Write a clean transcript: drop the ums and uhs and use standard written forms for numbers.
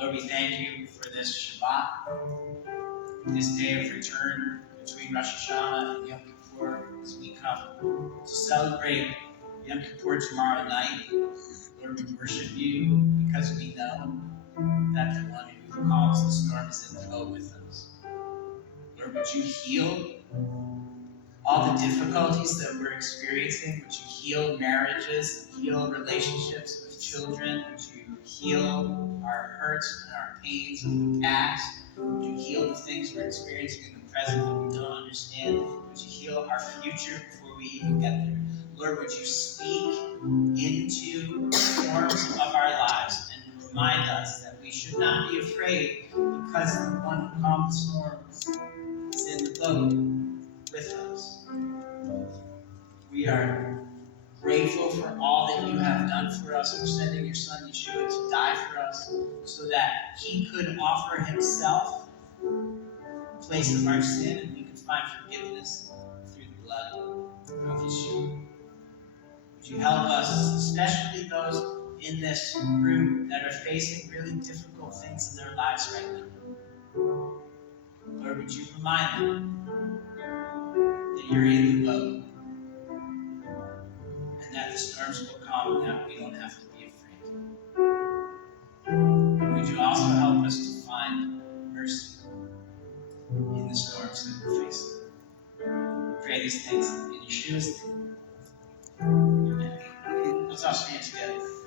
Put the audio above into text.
Lord, we thank you for this Shabbat, this day of return between Rosh Hashanah and Yom Kippur, as we come to celebrate Yom Kippur tomorrow night. Lord, we worship you because we know that the one who calms the storm is in the boat with us. Lord, would you heal all the difficulties that we're experiencing? Would you heal marriages, heal relationships with children? Would you heal our hurts and our pains of the past? Would you heal the things we're experiencing in the present that we don't understand? Would you heal our future before we even get there? Lord, would you speak into the storms of our lives and remind us that we should not be afraid because the one who calmed the storm is in the boat with us. We are grateful for all that you have done for us for sending your son Yeshua to die for us so that he could offer himself in place of our sin and we could find forgiveness through the blood of Yeshua. Would you help us, especially those in this group that are facing really difficult things in their lives right now? Lord, would you remind them that you're in the boat and that the storms will come and that we don't have to be afraid. And would you also help us to find mercy in the storms that we're facing? We pray these things in Yeshua's name. Amen. Let's all stand together.